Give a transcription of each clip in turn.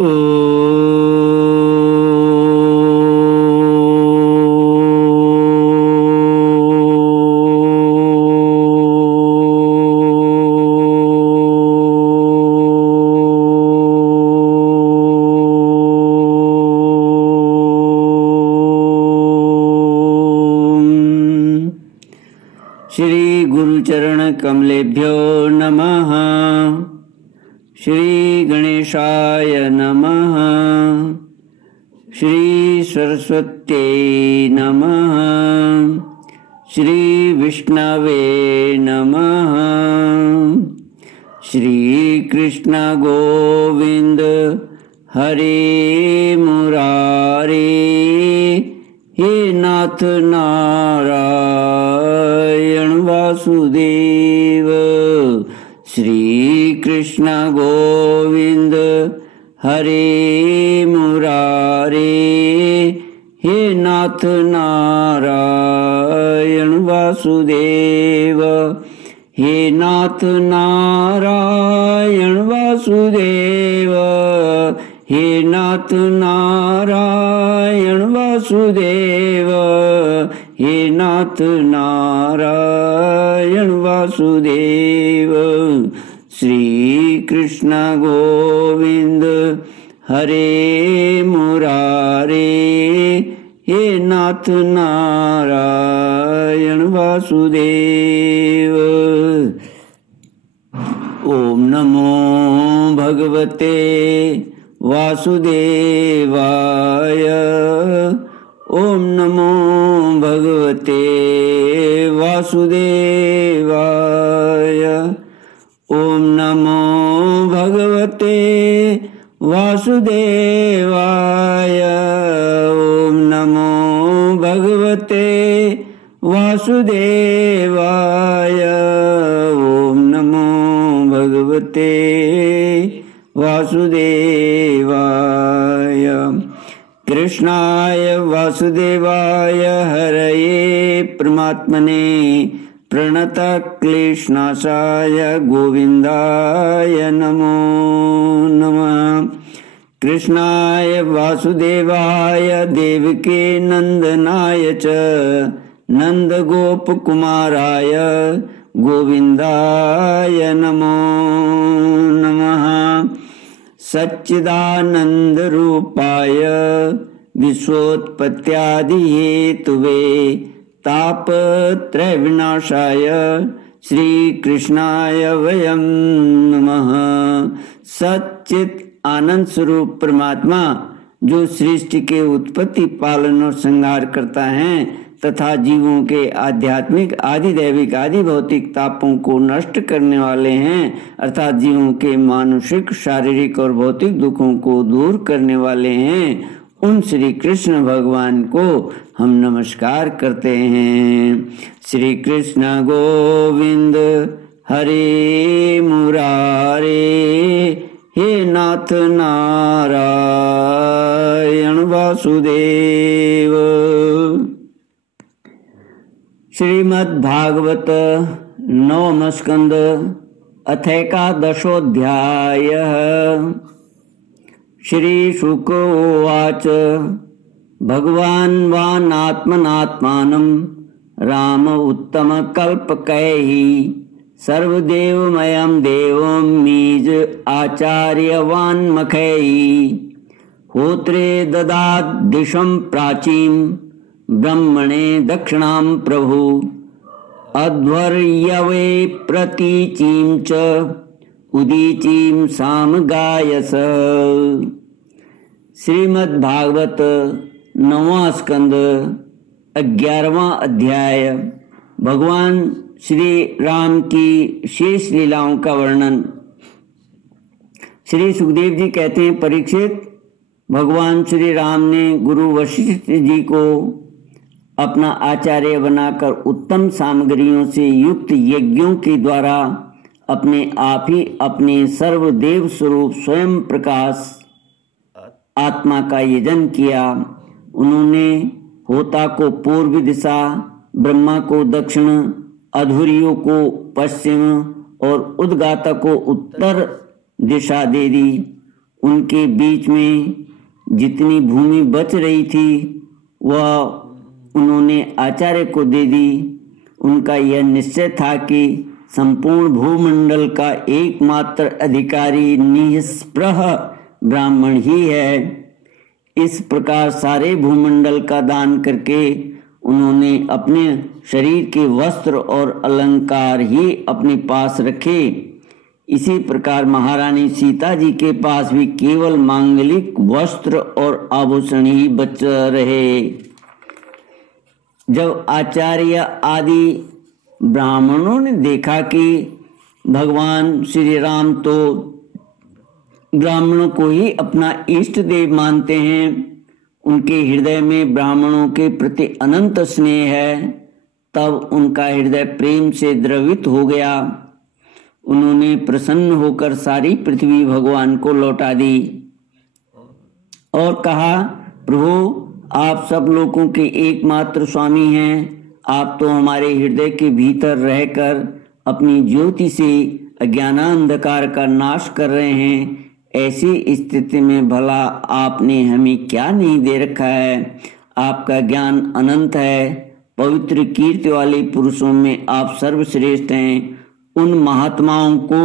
श्री गुरुचरण कमलेभ्यो नमः। श्री गणेशाय नमः। श्री सरस्वत्यै नमः। श्री विष्णवे नमः। श्री कृष्ण गोविंद हरे मुरारे, हे नाथ नारायण वासुदेव। श्री कृष्ण गोविंद हरे मुरारे, हे नाथ नारायण वासुदेव। हे नाथ नारायण वासुदेव। हे नाथ नारायण वासुदेव। हे नाथ नारायण वासुदेव। श्री कृष्ण गोविंद हरे मुरारे, हे नाथ नारायण वासुदेव। ओम नमो भगवते वासुदेवाय। ओम नमो भगवते वासुदेवाय। ओम नमो भगवते वासुदेवाय। ओम नमो भगवते वासुदेवाय। ओम नमो भगवते वासुदेवाय। कृष्णाय वासुदेवाय हरये परमात्मने प्रणतक्लेशनाशाय गोविन्दाय नमो नमः। कृष्णाय वासुदेवाय देवके नन्दनाय च नन्दगोपकुमाराय गोविन्दाय नमो नमः। सच्चिदानन्दरूपाय विश्वोत्पत्त्यादिहेतुवे तापत्रयविनाशाय श्रीकृष्णाय वयं नमः। सच्चित आनंद स्वरूप परमात्मा जो सृष्टि के उत्पत्ति, पालन और संहार करता है तथा जीवों के आध्यात्मिक, आदि दैविक, आदि भौतिक तापों को नष्ट करने वाले हैं, अर्थात जीवों के मानसिक, शारीरिक और भौतिक दुखों को दूर करने वाले हैं, उन श्री कृष्ण भगवान को हम नमस्कार करते हैं। श्री कृष्ण गोविंद हरे मुरारे, हे नाथ नारायण वासुदेव। श्रीमद् भागवत नवम स्कंद अथैकादशोऽध्यायः। श्री शुक उवाच भगवान् वानात्मनात्मानं राम उत्तम कल्पकैहि सर्वदेवमयं देवं मीज आचार्यवान्मखैहि होत्रे ददात् दिशं प्राचीं ब्रह्मणे दक्षिणां प्रभु अध्वर्यवे प्रतीचीं च उदीचीं सामगायस। श्रीमद् भागवत नौवां स्कंद 11वां अध्याय। भगवान श्री राम की शेष लीलाओं का वर्णन। श्री सुखदेव जी कहते हैं, परीक्षित, भगवान श्री राम ने गुरु वशिष्ठ जी को अपना आचार्य बनाकर उत्तम सामग्रियों से युक्त यज्ञों के द्वारा अपने आप ही अपने सर्वदेव स्वरूप स्वयं प्रकाश आत्मा का यजन किया। उन्होंने होता को पूर्व दिशा, ब्रह्मा को दक्षिण, अधूरियों को पश्चिम और उद्गाता को उत्तर दिशा दे दी। उनके बीच में जितनी भूमि बच रही थी वह उन्होंने आचार्य को दे दी। उनका यह निश्चय था कि संपूर्ण भूमंडल का एकमात्र अधिकारी निःस्पृह ब्राह्मण ही है। इस प्रकार सारे भूमंडल का दान करके उन्होंने अपने शरीर के वस्त्र और अलंकार ही अपने पास रखे। इसी प्रकार महारानी सीता जी के पास भी केवल मांगलिक वस्त्र और आभूषण ही बच रहे। जब आचार्य आदि ब्राह्मणों ने देखा कि भगवान श्री राम तो ब्राह्मणों को ही अपना इष्ट देव मानते हैं, उनके हृदय में ब्राह्मणों के प्रति अनंत स्नेह है, तब उनका हृदय प्रेम से द्रवित हो गया। उन्होंने प्रसन्न होकर सारी पृथ्वी भगवान को लौटा दी और कहा, प्रभु आप सब लोगों के एकमात्र स्वामी हैं। आप तो हमारे हृदय के भीतर रहकर अपनी ज्योति से अज्ञानांधकार का नाश कर रहे हैं। ऐसी स्थिति में भला आपने हमें क्या नहीं दे रखा है। आपका ज्ञान अनंत है। पवित्र कीर्ति वाले पुरुषों में आप सर्वश्रेष्ठ हैं। उन महात्माओं को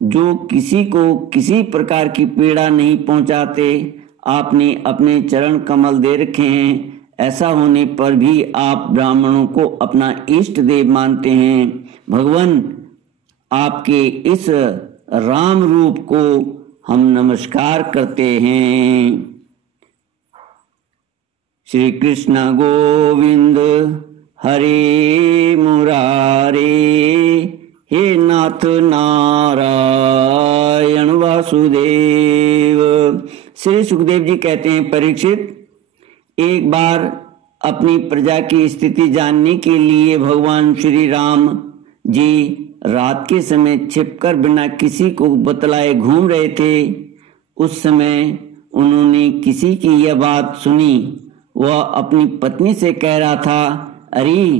जो किसी को किसी प्रकार की पीड़ा नहीं पहुंचाते, आपने अपने चरण कमल दे रखे हैं। ऐसा होने पर भी आप ब्राह्मणों को अपना इष्ट देव मानते हैं। भगवान आपके इस राम रूप को हम नमस्कार करते हैं। श्री कृष्ण गोविंद हरे मुरारे, हे नाथ नारायण वासुदेव। श्री सुखदेव जी कहते हैं, परीक्षित, एक बार अपनी प्रजा की स्थिति जानने के लिए भगवान श्री राम जी रात के समय छिपकर बिना किसी को बतलाए घूम रहे थे। उस समय उन्होंने किसी की यह बात सुनी। वह अपनी पत्नी से कह रहा था, अरे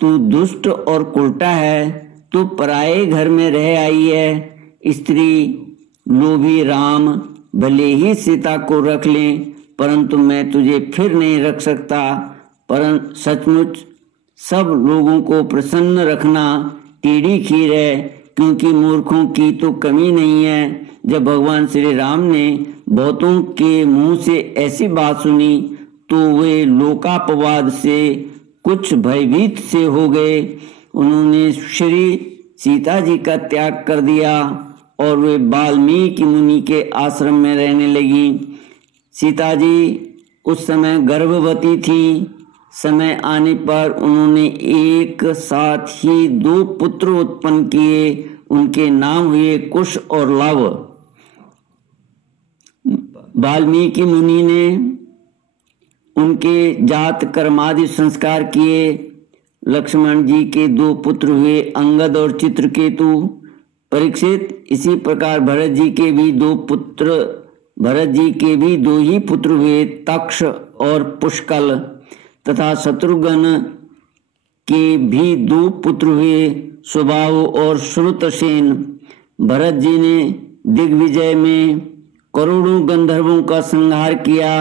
तू दुष्ट और उल्टा है, तू पराये घर में रह आई है। स्त्री लोभी राम भले ही सीता को रख लें, परंतु मैं तुझे फिर नहीं रख सकता। परंतु सचमुच सब लोगों को प्रसन्न रखना टेढ़ी खीर है, क्योंकि मूर्खों की तो कमी नहीं है। जब भगवान श्री राम ने बहुतों के मुंह से ऐसी बात सुनी तो वे लोकापवाद से कुछ भयभीत से हो गए। उन्होंने श्री सीता जी का त्याग कर दिया और वे वाल्मीकि मुनि के आश्रम में रहने लगी। सीता जी उस समय गर्भवती थी। समय आने पर उन्होंने एक साथ ही 2 पुत्र उत्पन्न किए। उनके नाम हुए कुश और लव। वाल्मीकि मुनि ने उनके जात कर्मादि संस्कार किए। लक्ष्मण जी के 2 पुत्र हुए, अंगद और चित्रकेतु। परीक्षित, इसी प्रकार भरत जी के भी 2 ही पुत्र हुए, तक्ष और पुष्कल। तथा शत्रुघ्न के भी 2 पुत्र हुए, सुबाहु और श्रुतसेन। भरत जी ने दिग्विजय में करोड़ों गंधर्वों का संहार किया।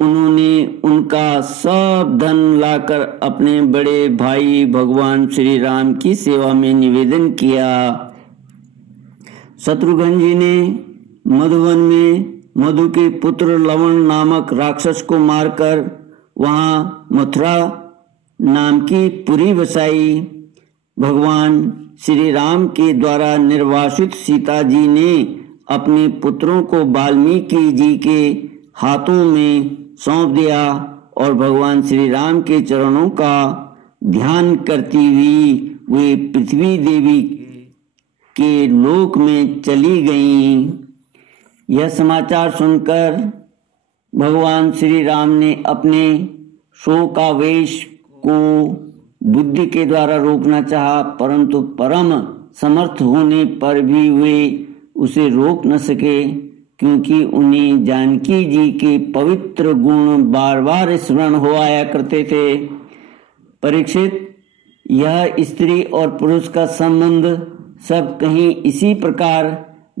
उन्होंने उनका सब धन लाकर अपने बड़े भाई भगवान श्री राम की सेवा में निवेदन किया। शत्रुघ्न जी ने मधुवन में मधु के पुत्र लवण नामक राक्षस को मारकर वहां मथुरा नाम की पुरी बसाई। भगवान श्री राम के द्वारा निर्वासित सीता जी ने अपने पुत्रों को वाल्मीकि जी के हाथों में सौंप दिया और भगवान श्री राम के चरणों का ध्यान करती हुई वे पृथ्वी देवी के लोक में चली गईं। यह समाचार सुनकर भगवान श्री राम ने अपने शोकावेश को बुद्धि के द्वारा रोकना चाहा, परंतु परम समर्थ होने पर भी वे उसे रोक न सके, क्योंकि उन्हें जानकी जी के पवित्र गुण बार बार स्मरण हो आया करते थे। परीक्षित, यह स्त्री और पुरुष का संबंध सब कहीं इसी प्रकार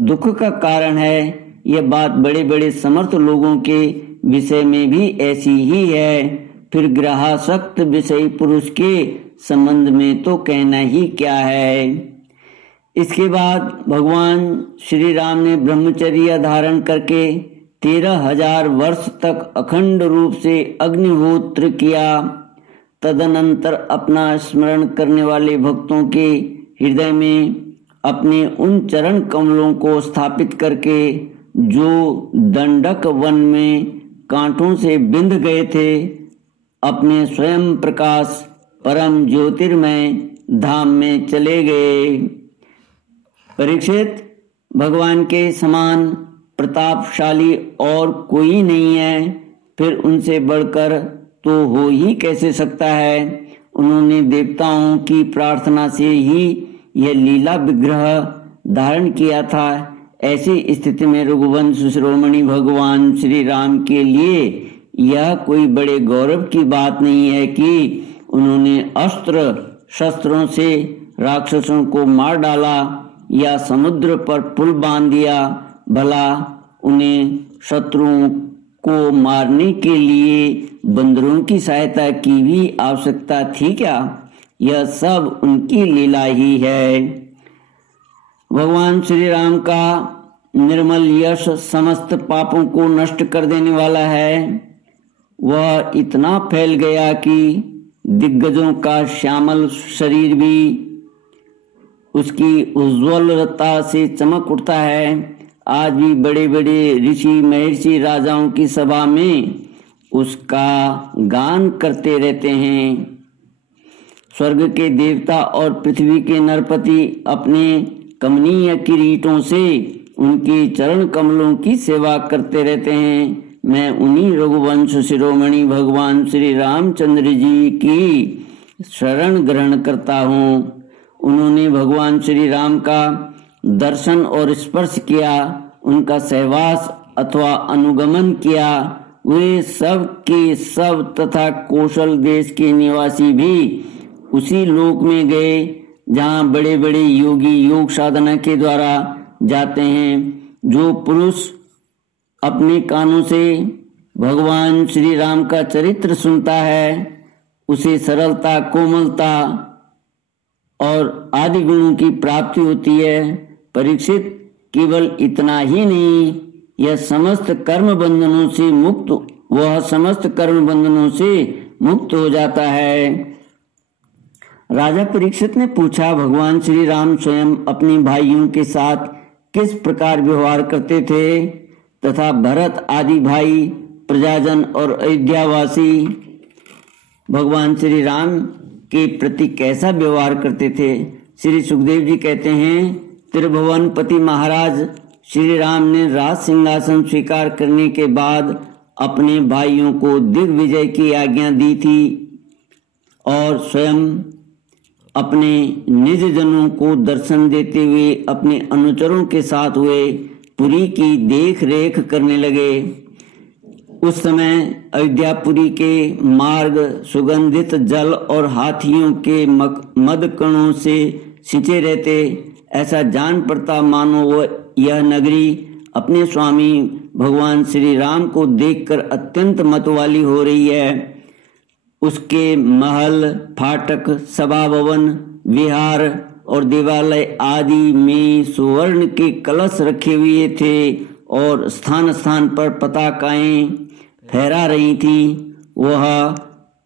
दुख का कारण है। यह बात बड़े बड़े समर्थ लोगों के विषय में भी ऐसी ही है। फिर ग्रहासक्त विषयी पुरुष के संबंध में तो कहना ही क्या है। इसके बाद भगवान श्री राम ने ब्रह्मचर्य धारण करके 13,000 वर्ष तक अखंड रूप से अग्निहोत्र किया। तदनंतर अपना स्मरण करने वाले भक्तों के हृदय में अपने उन चरण कमलों को स्थापित करके जो दंडक वन में कांटों से बिंध गए थे, अपने स्वयं प्रकाश परम ज्योतिर्मय धाम में चले गए। परीक्षित, भगवान के समान प्रतापशाली और कोई नहीं है, फिर उनसे बढ़कर तो हो ही कैसे सकता है। उन्होंने देवताओं की प्रार्थना से ही यह लीला विग्रह धारण किया था। ऐसी स्थिति में रघुवंश शिरोमणि भगवान श्री राम के लिए यह कोई बड़े गौरव की बात नहीं है कि उन्होंने अस्त्र शस्त्रों से राक्षसों को मार डाला या समुद्र पर पुल बांध दिया। भला उन्हें शत्रुओं को मारने के लिए बंदरों की सहायता की भी आवश्यकता थी क्या? यह सब उनकी लीला ही है। भगवान श्री राम का निर्मल यश समस्त पापों को नष्ट कर देने वाला है। वह इतना फैल गया कि दिग्गजों का श्यामल शरीर भी उसकी उज्ज्वलता से चमक उठता है। आज भी बड़े बड़े ऋषि महर्षि राजाओं की सभा में उसका गान करते रहते हैं। स्वर्ग के देवता और पृथ्वी के नरपति अपने कमनीय किरीटों से उनके चरण कमलों की सेवा करते रहते हैं। मैं उन्हीं रघुवंश शिरोमणि भगवान श्री रामचंद्र जी की शरण ग्रहण करता हूँ। उन्होंने भगवान श्री राम का दर्शन और स्पर्श किया, उनका सहवास अथवा अनुगमन किया। वे सब के सब तथा कौशल देश के निवासी भी उसी लोक में गए जहाँ बड़े बड़े योगी योग साधना के द्वारा जाते हैं। जो पुरुष अपने कानों से भगवान श्री राम का चरित्र सुनता है, उसे सरलता, कोमलता और आदि गुणों की प्राप्ति होती है। परीक्षित, केवल इतना ही नहीं, यह समस्त कर्म बंधनों से मुक्त हो जाता है। राजा परीक्षित ने पूछा, भगवान श्री राम स्वयं अपने भाइयों के साथ किस प्रकार व्यवहार करते थे तथा भरत आदि भाई, प्रजाजन और अयोध्यावासी भगवान श्री राम के प्रति कैसा व्यवहार करते थे? श्री सुखदेव जी कहते हैं, त्रिभुवनपति महाराज श्री राम ने राज सिंहासन स्वीकार करने के बाद अपने भाइयों को दिग्विजय की आज्ञा दी थी और स्वयं अपने निज जनों को दर्शन देते हुए अपने अनुचरों के साथ हुए पुरी की देख रेख करने लगे। उस समय अयोध्यापुरी के मार्ग सुगंधित जल और हाथियों के मद कणों से सिंचे रहते। ऐसा जान पड़ता मानो यह नगरी अपने स्वामी भगवान श्री राम को देखकर अत्यंत मतवाली हो रही है। उसके महल, फाटक, सभा भवन, विहार और देवालय आदि में सुवर्ण के कलश रखे हुए थे और स्थान स्थान पर पताकाएं फहरा रही थी। वह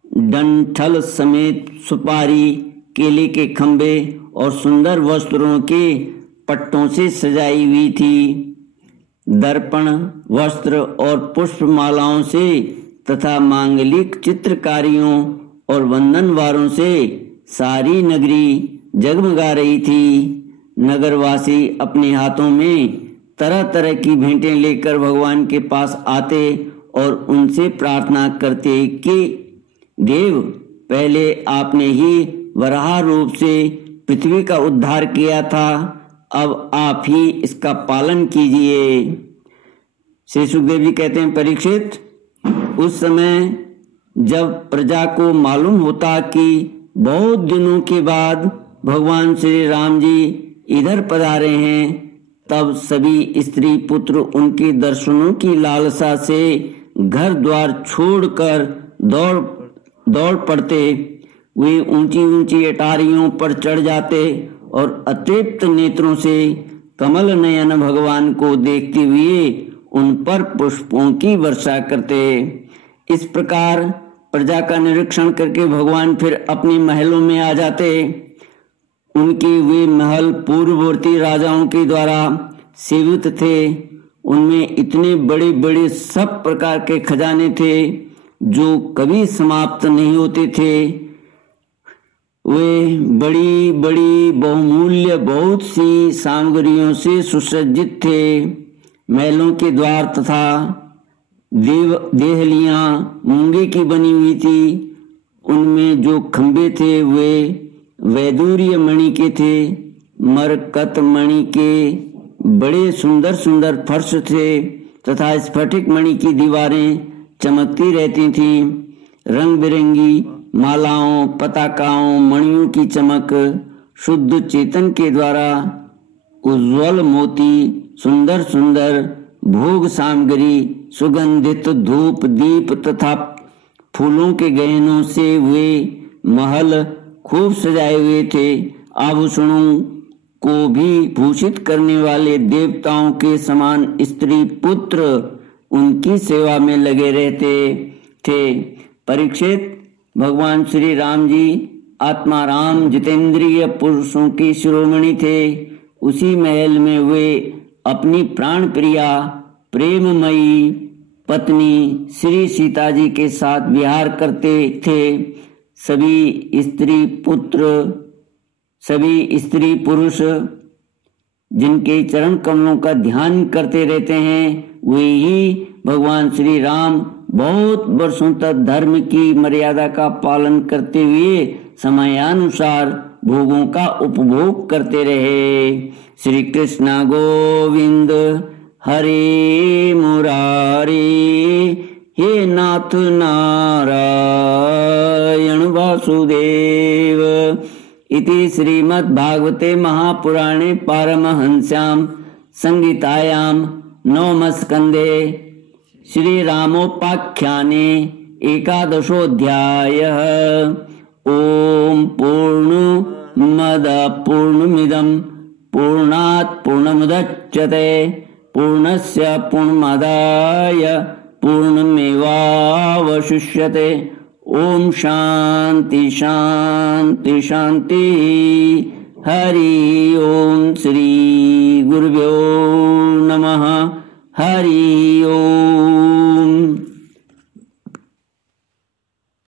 डंठल समेत सुपारी, केले के खंबे और सुंदर वस्त्रों के पट्टों से सजाई हुई थी। दर्पण, वस्त्र और पुष्पमालाओं से तथा मांगलिक चित्रकारियों और वंदनवारों से सारी नगरी जगमगा रही थी। नगरवासी अपने हाथों में तरह तरह की भेंटें लेकर भगवान के पास आते और उनसे प्रार्थना करते कि देव, पहले आपने ही वराह रूप से पृथ्वी का उद्धार किया था, अब आप ही इसका पालन कीजिए। श्री सुखदेव जी कहते हैं, परीक्षित, उस समय जब प्रजा को मालूम होता कि बहुत दिनों के बाद भगवान श्री राम जी इधर पधारे हैं, तब सभी स्त्री पुत्र उनके दर्शनों की लालसा से घर द्वार छोड़कर दौड़ पड़ते। वे ऊंची ऊंची अटारियों पर चढ़ जाते और अतृप्त नेत्रों से कमल नयन भगवान को देखते हुए उन पर पुष्पों की वर्षा करते। इस प्रकार प्रजा का निरीक्षण करके भगवान फिर अपने महलों में आ जाते। उनके वे महल पूर्ववर्ती राजाओं के द्वारा सेवित थे। उनमें इतने बड़े बड़े सब प्रकार के खजाने थे जो कभी समाप्त नहीं होते थे। वे बड़ी बड़ी बहुमूल्य बहुत सी सामग्रियों से सुसज्जित थे। महलों के द्वार तथा देहलियां मूंगे की बनी हुई थी। उनमें जो खंबे थे वे वैदूर्य मणि के थे। मरकत मणि के बड़े सुंदर सुंदर फर्श थे तथा स्फटिक मणि की दीवारें चमकती रहती थीं। रंग बिरंगी मालाओं पताकाओं मणियों की चमक, शुद्ध चेतन के द्वारा उज्ज्वल मोती, सुंदर सुंदर भोग सामग्री, सुगंधित धूप दीप तथा फूलों के गहनों से वे महल खूब सजाए हुए थे। आभूषणों को भी भूषित करने वाले देवताओं के समान स्त्री पुत्र उनकी सेवा में लगे रहते थे। परीक्षित, भगवान श्री राम जी आत्मा राम जितेंद्रिय पुरुषों की शिरोमणि थे। उसी महल में वे अपनी प्राण प्रिया प्रेममयी पत्नी श्री सीता जी के साथ विहार करते थे। सभी स्त्री पुरुष जिनके चरण कमलों का ध्यान करते रहते हैं, वे ही भगवान श्री राम बहुत वर्षों तक धर्म की मर्यादा का पालन करते हुए समयानुसार भोगों का उपभोग करते रहे। श्री कृष्ण गोविंद हरे मुरारी, हे नाथ नारायण वासुदेव। इति श्रीमद् भागवते महापुराणे पारमहंस्यां संहितायां नवमस्कन्धे श्रीरामोपाख्याने एकादशोऽध्यायः। ओम पूर्णमद पूर्णमिदं पूर्णात् पूर्णमुदच्यते पूर्णस्य पूर्णमादाय पूर्णमेवावशिष्यते। ओम शांति शांति शांति। हरि ओम श्री गुरुभ्यो नमः। हरि ओम।